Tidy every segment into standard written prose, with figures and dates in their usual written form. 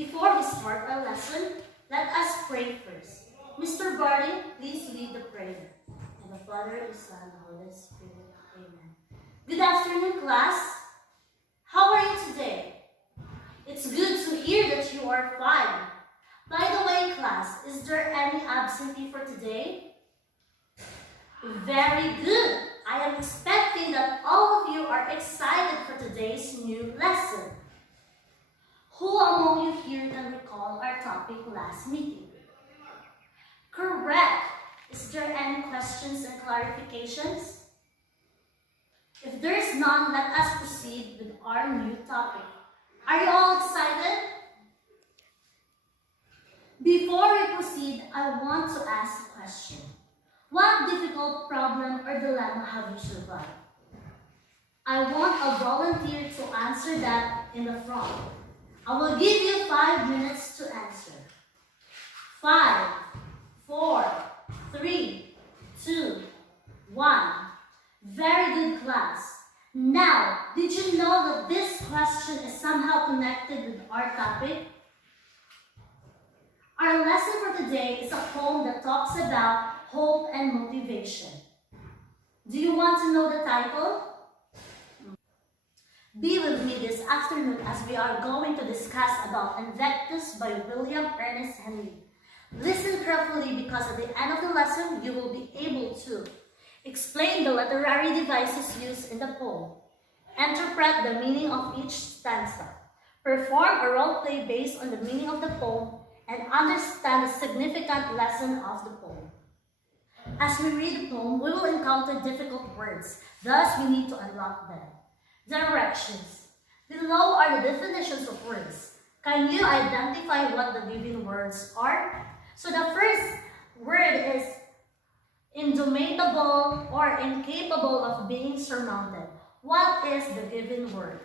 Before we start our lesson, let us pray first. Mr. Barney, please lead the prayer. And the Father, the Son, and the Holy Spirit. Amen. Good afternoon, class. How are you today? It's good to hear that you are fine. By the way, class, is there any absentee for today? Very good. I am expecting that all of you are excited for today's new lesson. Who among you here can recall our topic last meeting? Correct. Is there any questions and clarifications? If there is none, let us proceed with our new topic. Are you all excited? Before we proceed, I want to ask a question. What difficult problem or dilemma have you survived? I want a volunteer to answer that in the front. I will give you 5 minutes to answer. 5, 4, 3, 2, 1. Very good, class. Now, did you know that this question is somehow connected with our topic? Our lesson for today is a poem that talks about hope and motivation. Do you want to know the title? Be with me this afternoon as we are going to discuss about Invectus by William Ernest Henley. Listen carefully because at the end of the lesson, you will be able to explain the literary devices used in the poem, interpret the meaning of each stanza, perform a role play based on the meaning of the poem, and understand the significant lesson of the poem. As we read the poem, we will encounter difficult words, thus we need to unlock them. Directions. Below are the definitions of words. Can you identify what the given words are? So the first word is indomitable or incapable of being surmounted. What is the given words?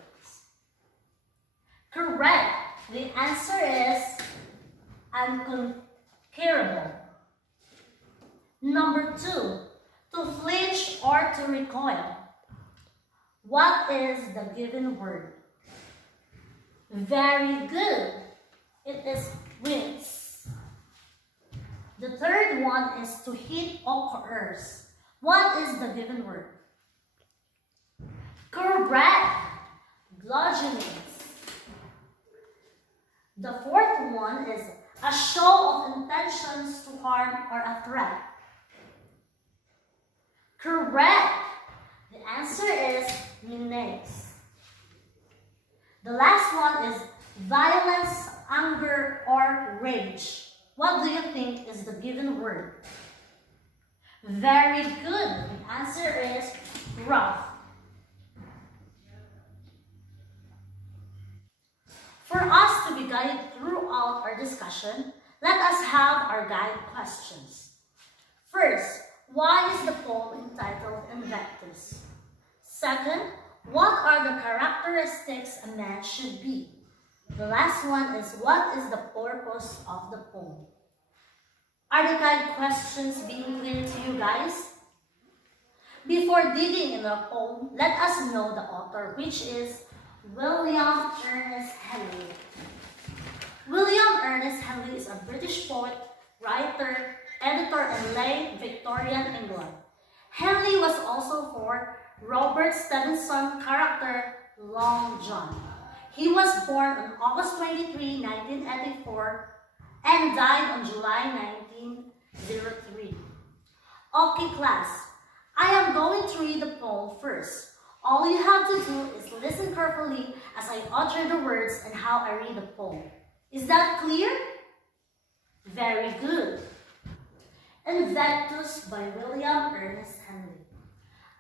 Correct. The answer is unconquerable. Number 2, to flinch or to recoil. What is the given word? Very good. It is wince. The third one is to hit or coerce. What is the given word? Correct. Bludgeonings. The fourth one is a show of intentions to harm or a threat. Correct. The answer is menace. The last one is violence, anger, or rage. What do you think is the given word? Very good. The answer is rough. For us to be guided throughout our discussion, let us have our guide questions. First, why is the poem entitled Invectus? Second, what are the characteristics a man should be? The last one is, what is the purpose of the poem? Are the guide questions being clear to you guys? Before digging in the poem, let us know the author, which is William Ernest Henley. William Ernest Henley is a British poet, writer, editor in late Victorian England. Henley was also for Robert Stevenson character Long John. He was born on August 23, 1984 and died on July 1903. Okay, class, I am going to read the poem first. All you have to do is listen carefully as I utter the words and how I read the poem. Is that clear? Very good. Invectus by William Ernest Henley.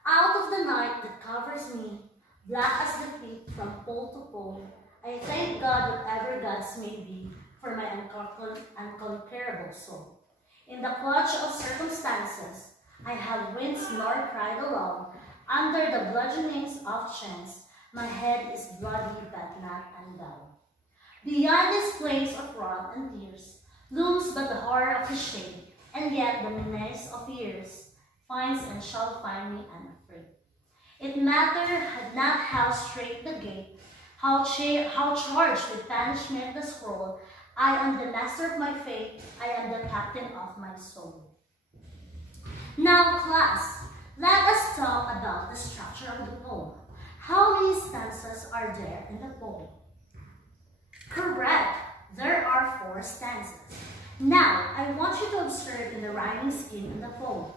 Out of the night that covers me, black as the pit from pole to pole, I thank God whatever gods may be for my unconquerable soul. In the clutch of circumstances, I have winced nor cried alone. Under the bludgeonings of chance, my head is bloody but not undone. Beyond these flames of wrath and tears, looms but the horror of the shade, and yet the menace of years finds and shall find me unafraid. It mattered had not how straight the gate, how charged with punishment the scroll, I am the master of my fate, I am the captain of my soul. Now class, let us talk about the structure of the poem. How many stanzas are there in the poem? Correct, there are 4 stanzas. Now, I want you to observe in the rhyming scheme in the poem.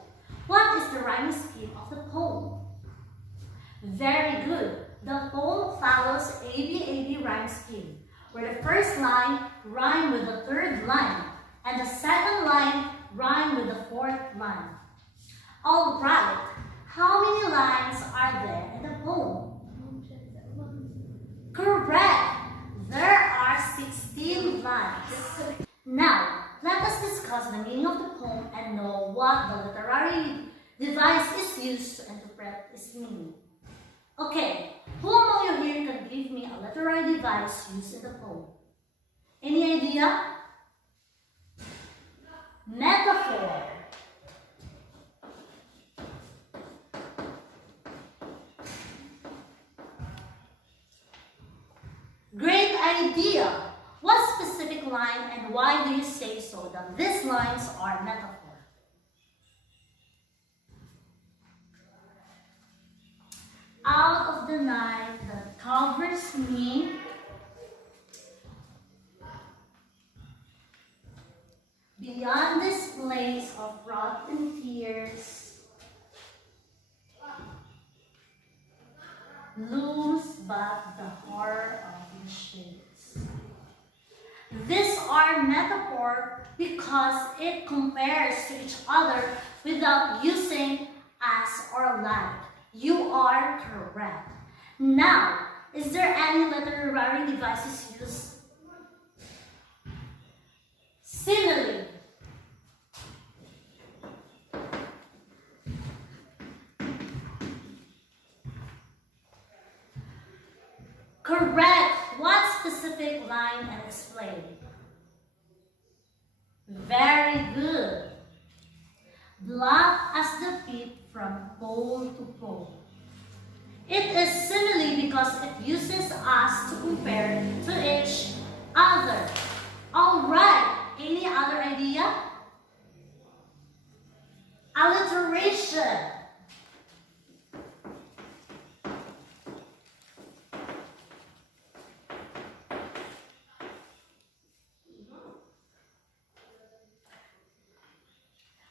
What is the rhyming scheme of the poem? Very good. The poem follows ABAB rhyme scheme, where the first line rhyme with the third line, and the second line rhyme with the fourth line. All right, how many lines are there in the poem? Correct, there are 16 lines. Now, let us discuss the meaning of the poem and know what the literary device is used to interpret its meaning. Okay, who among you here can give me a literary device used in the poem? Any idea? Metaphor. Great idea. What specific line and why do you say so that these lines are metaphor? Out of the night that covers me, beyond this place of wrath and tears, looms but the horror of the shades. These are metaphor because it compares to each other without using as or like. You are correct. Now, is there any literary devices used? Simile. Correct. What specific line and explain? Very good. Black as the pit from pole to pole. It is simile because it uses us to compare to each other. Alright, any other idea? Alliteration.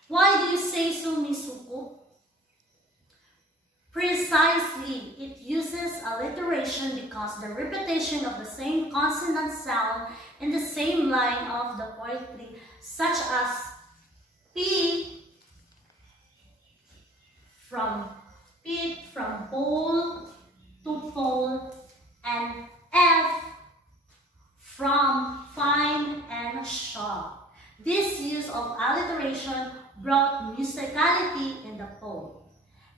Why do you say so, Misuko? Precisely, it uses alliteration because the repetition of the same consonant sound in the same line of the poetry, such as P from pit from pole to pole, and F from fine and sharp. This use of alliteration brought musicality in the poem.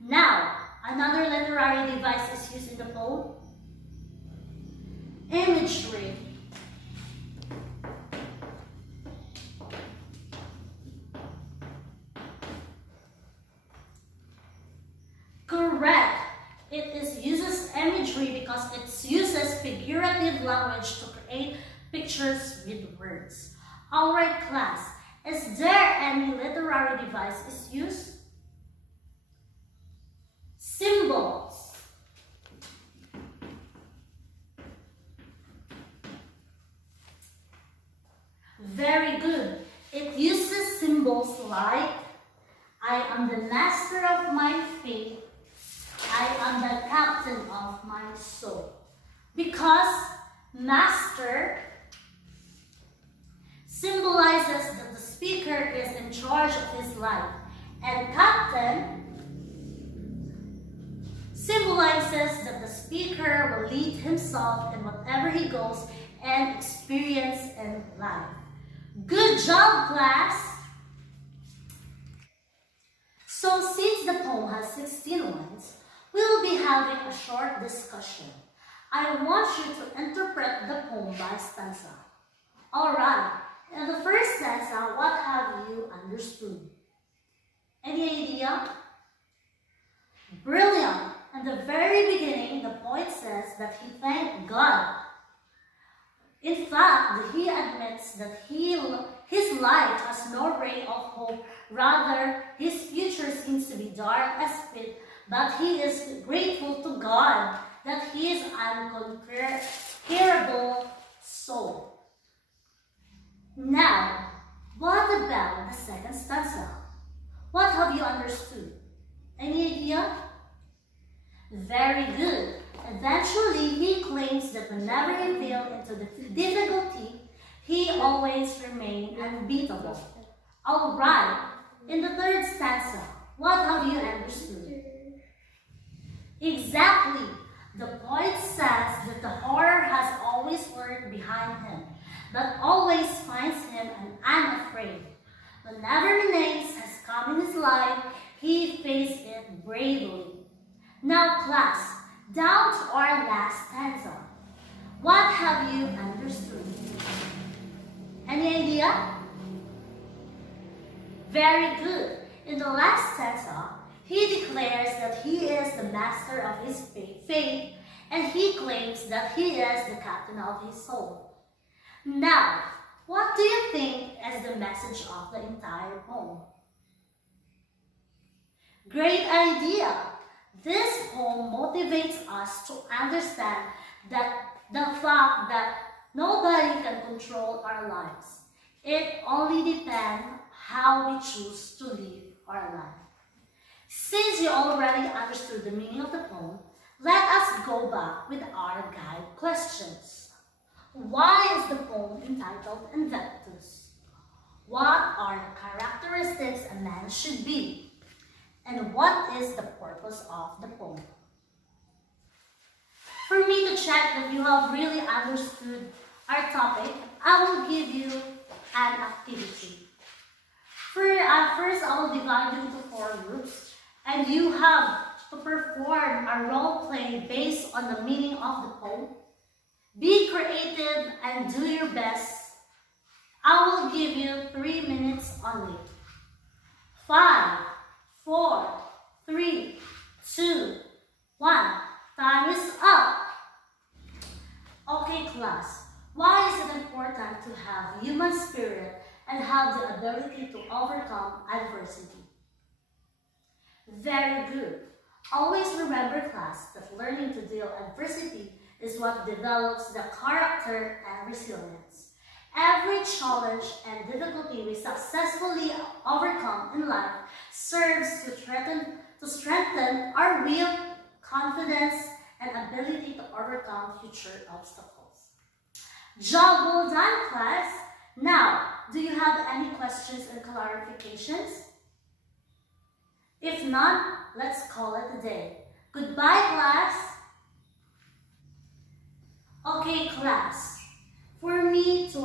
Now, another literary device is used in the poem. Imagery. Correct. It uses imagery because it uses figurative language to create pictures with words. Alright class, is there any literary device is used? Symbols. Very good. It uses symbols like I am the master of my fate, I am the captain of my soul. Because master symbolizes that the speaker is in charge of his life, and captain symbolizes that the speaker will lead himself in whatever he goes and experience in life. Good job, class! So since the poem has 16 lines, we will be having a short discussion. I want you to interpret the poem by stanza. Alright, in the first stanza, what have you understood? Any idea? Brilliant! In the very beginning, the poet says that he thanked God. In fact, he admits that his life has no ray of hope. Rather, his future seems to be dark as pit, but he is grateful to God that he is unconquerable soul. Now, what about the second stanza? What have you understood? Any idea? Very good. Eventually, he claims that whenever he fell into the difficulty, he always remained unbeatable. Alright, in the third stanza, what have you understood? Exactly. The poet says that the horror has always lurked behind him, but always finds him unafraid. Whenever menace has come in his life, he faces it bravely. Now, class, down to our last stanza. What have you understood? Any idea? Very good. In the last stanza, he declares that he is the master of his fate, and he claims that he is the captain of his soul. Now, what do you think is the message of the entire poem? Great idea! This poem motivates us to understand that the fact that nobody can control our lives. It only depends how we choose to live our life. Since you already understood the meaning of the poem, let us go back with our guide questions. Why is the poem entitled Invictus? What are the characteristics a man should be? And what is the purpose of the poem? For me to check that you have really understood our topic, I will give you an activity. First, I will divide you into 4 groups, and you have to perform a role play based on the meaning of the poem. Be creative and do your best. I will give you 3 minutes only. 5, 4, 3, 2, 1. Time is up. Okay, class. Why is it important to have human spirit and have the ability to overcome adversity? Very good. Always remember, class, that learning to deal with adversity is what develops the character and resilience. Every challenge and difficulty we successfully overcome in life serves to strengthen our will, confidence, and ability to overcome future obstacles. Job well done, class! Now, do you have any questions and clarifications? If not, let's call it a day. Goodbye, class! Okay, class. For me to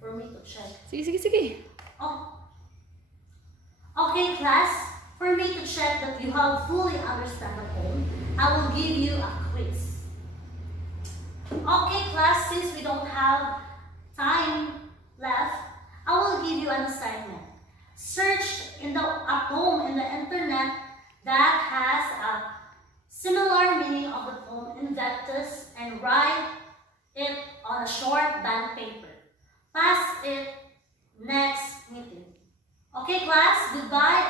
for me to check. Sige. Oh. Okay, class. For me to check that you have fully understand the poem, I will give you a quiz. Okay, class, since we don't have time left, I will give you an assignment. Search a poem in the internet that has a similar meaning of the poem Invictus and write it on a short band paper. Pass it next meeting. Okay, class, goodbye.